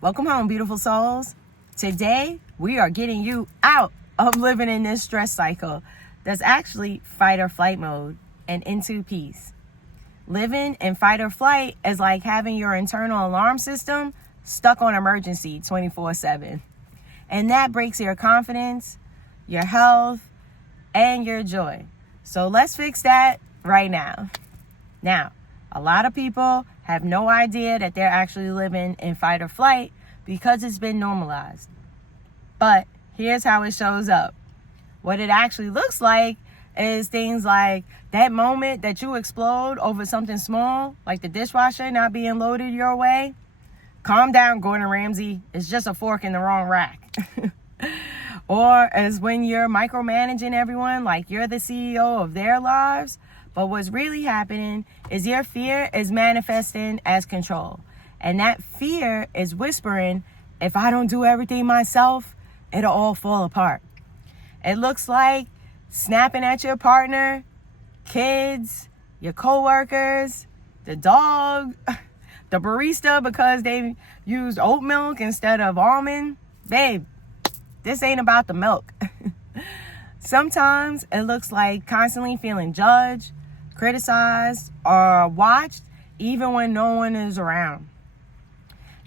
Welcome home, beautiful souls. Today, we are getting you out of living in this stress cycle that's actually fight or flight mode and into peace. Living in fight or flight is like having your internal alarm system stuck on emergency 24/7. And that breaks your confidence, your health, and your joy. So let's fix that right now. Now, a lot of people have no idea that they're actually living in fight or flight because it's been normalized. But here's how it shows up. What it actually looks like is things like that moment that you explode over something small, like the dishwasher not being loaded your way. Calm down, Gordon Ramsay. It's just a fork in the wrong rack. Or as when you're micromanaging everyone like you're the CEO of their lives. But what's really happening is your fear is manifesting as control. And that fear is whispering, if I don't do everything myself, it'll all fall apart. It looks like snapping at your partner, kids, your coworkers, the dog, the barista because they used oat milk instead of almond. Babe, this ain't about the milk. Sometimes it looks like constantly feeling judged, criticized, or watched even when no one is around.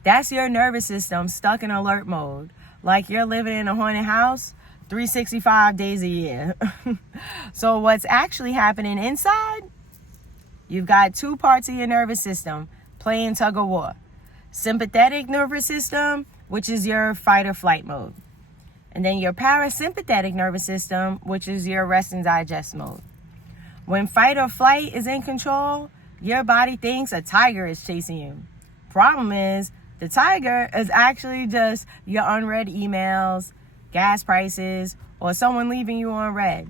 That's your nervous system stuck in alert mode, like you're living in a haunted house 365 days a year. So what's actually happening inside? You've got two parts of your nervous system playing tug of war. Sympathetic nervous system, which is your fight or flight mode. And then your parasympathetic nervous system, which is your rest and digest mode. When fight or flight is in control, your body thinks a tiger is chasing you. Problem is, the tiger is actually just your unread emails, gas prices, or someone leaving you on red.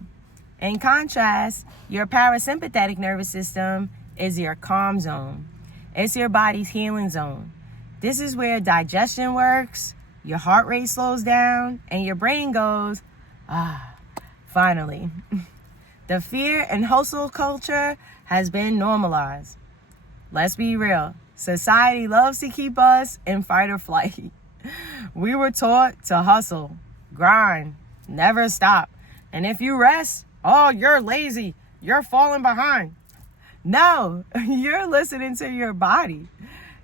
In contrast, your parasympathetic nervous system is your calm zone. It's your body's healing zone. This is where digestion works, your heart rate slows down, and your brain goes, finally. The fear and hustle culture has been normalized. Let's be real. Society loves to keep us in fight or flight. We were taught to hustle, grind, never stop. And if you rest, you're lazy. You're falling behind. No, you're listening to your body.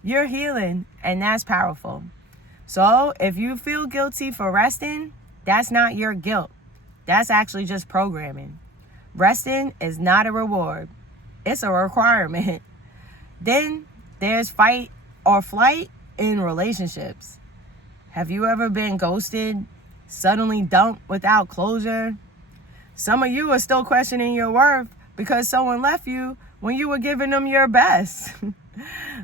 You're healing, and that's powerful. So if you feel guilty for resting, that's not your guilt. That's actually just programming. Resting is not a reward. It's a requirement. Then there's fight or flight in relationships. Have you ever been ghosted, suddenly dumped without closure? Some of you are still questioning your worth because someone left you when you were giving them your best.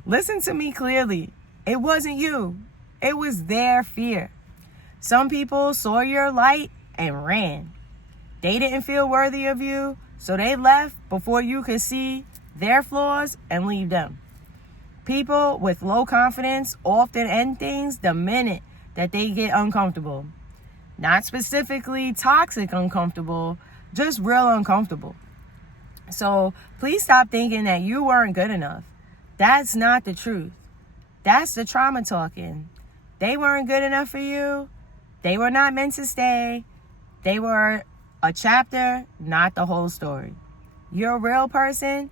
Listen to me clearly. It wasn't you. It was their fear. Some people saw your light and ran. They didn't feel worthy of you, so they left before you could see their flaws and leave them. People with low confidence often end things the minute that they get uncomfortable. Not specifically toxic uncomfortable, just real uncomfortable. So please stop thinking that you weren't good enough. That's not the truth. That's the trauma talking. They weren't good enough for you. They were not meant to stay. They were a chapter, not the whole story. You're a real person.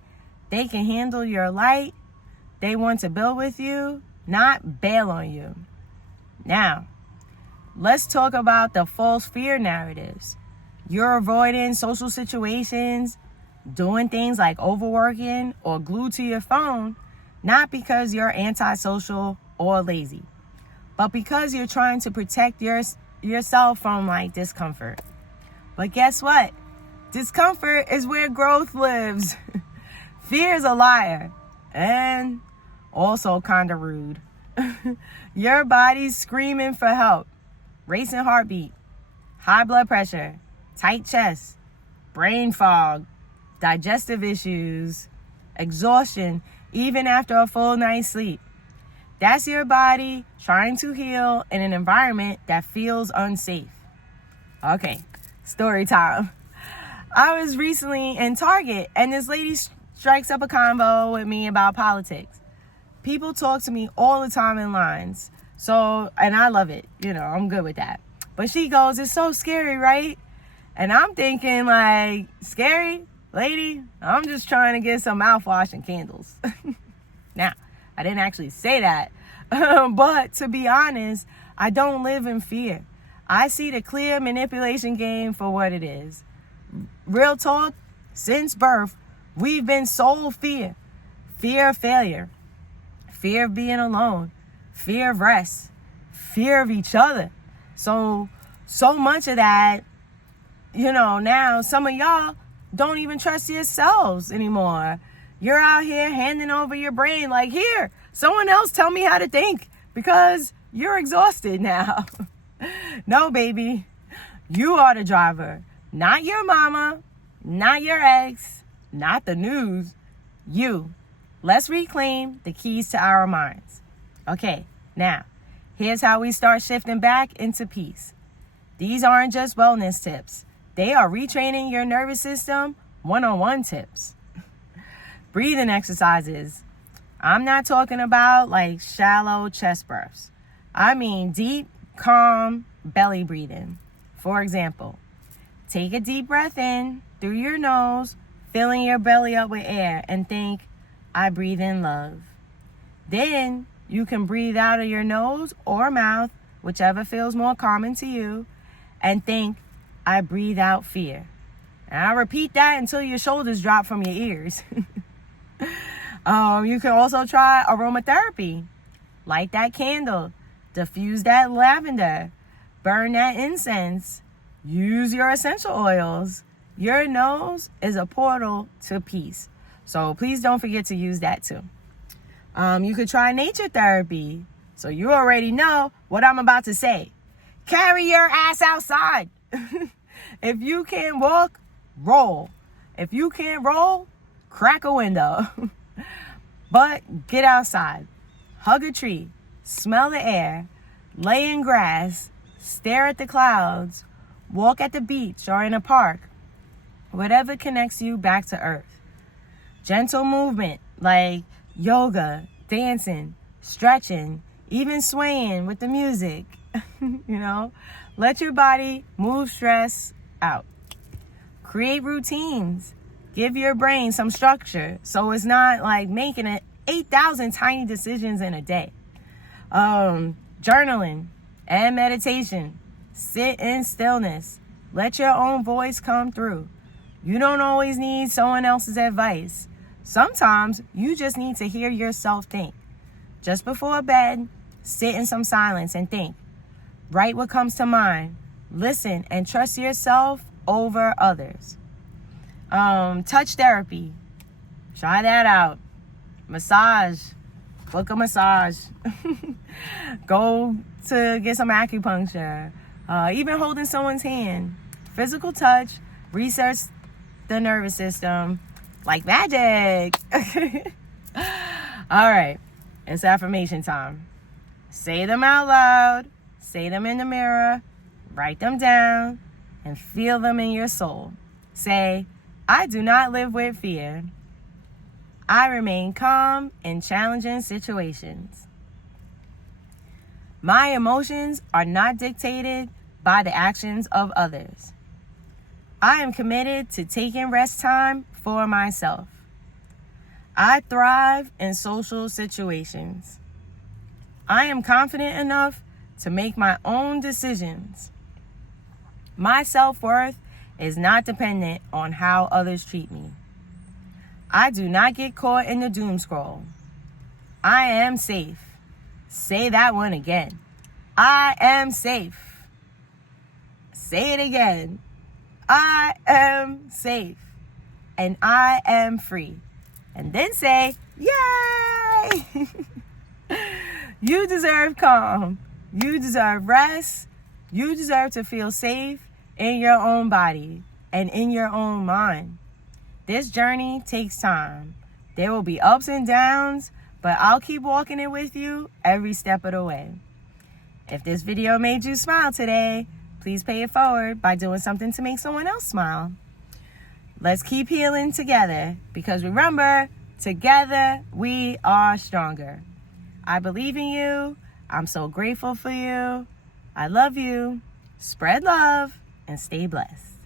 They can handle your light. They want to build with you, not bail on you. Now, let's talk about the false fear narratives. You're avoiding social situations, doing things like overworking or glued to your phone, not because you're antisocial or lazy, but because you're trying to protect yourself from discomfort. But guess what? Discomfort is where growth lives. Fear is a liar and also kind of rude. Your body's screaming for help. Racing heartbeat, high blood pressure, tight chest, brain fog, digestive issues, exhaustion, even after a full night's sleep. That's your body trying to heal in an environment that feels unsafe. Okay, story time. I was recently in Target and this lady strikes up a convo with me about politics. People talk to me all the time in lines. So, and I love it. I'm good with that. But she goes, it's so scary, right? And I'm thinking, like, scary? Lady, I'm just trying to get some mouthwash and candles. Now, I didn't actually say that. But to be honest, I don't live in fear. I see the clear manipulation game for what it is. Real talk, since birth, we've been sold fear. Fear of failure. Fear of being alone. Fear of rest. Fear of each other. So much of that, now some of y'all don't even trust yourselves anymore. You're out here handing over your brain like, here, someone else tell me how to think, because you're exhausted now. No, baby. You are the driver. Not your mama, not your ex, not the news. You. Let's reclaim the keys to our minds. Okay, now, here's how we start shifting back into peace. These aren't just wellness tips. They are retraining your nervous system one-on-one tips. Breathing exercises. I'm not talking about like shallow chest breaths. I mean deep, calm belly breathing. For example, take a deep breath in through your nose, filling your belly up with air, and think, I breathe in love. Then you can breathe out of your nose or mouth, whichever feels more common to you, and think, I breathe out fear. And I repeat that until your shoulders drop from your ears. You can also try aromatherapy. Light that candle. Diffuse that lavender. Burn that incense. Use your essential oils. Your nose is a portal to peace. So please don't forget to use that too. You could try nature therapy. So you already know what I'm about to say. Carry your ass outside. If you can't walk, roll. If you can't roll, crack a window. But get outside. Hug a tree. Smell the air. Lay in grass. Stare at the clouds. Walk at the beach or in a park. Whatever connects you back to earth. Gentle movement like yoga, dancing, stretching, even swaying with the music. Let your body move stress out. Create routines. Give your brain some structure so it's not like making it 8,000 tiny decisions in a day. Journaling and meditation. Sit in stillness. Let your own voice come through. You don't always need someone else's advice. Sometimes you just need to hear yourself think. Just before bed, sit in some silence and think. Write what comes to mind. Listen and trust yourself over others. Touch therapy. Try that out. Massage. Book a massage. Go to get some acupuncture. Even holding someone's hand. Physical touch. Research the nervous system like magic. All right. It's affirmation time. Say them out loud. Say them in the mirror. Write them down. And feel them in your soul. Say, I do not live with fear. I remain calm in challenging situations. My emotions are not dictated by the actions of others. I am committed to taking rest time for myself. I thrive in social situations. I am confident enough to make my own decisions. My self-worth is not dependent on how others treat me. I do not get caught in the doom scroll. I am safe. Say that one again. I am safe. Say it again. I am safe. And I am free. And then say, yay! You deserve calm. You deserve rest. You deserve to feel safe in your own body and in your own mind. This journey takes time. There will be ups and downs, but I'll keep walking it with you every step of the way. If this video made you smile today, please pay it forward by doing something to make someone else smile. Let's keep healing together, because remember, together we are stronger. I believe in you. I'm so grateful for you. I love you. Spread love and stay blessed.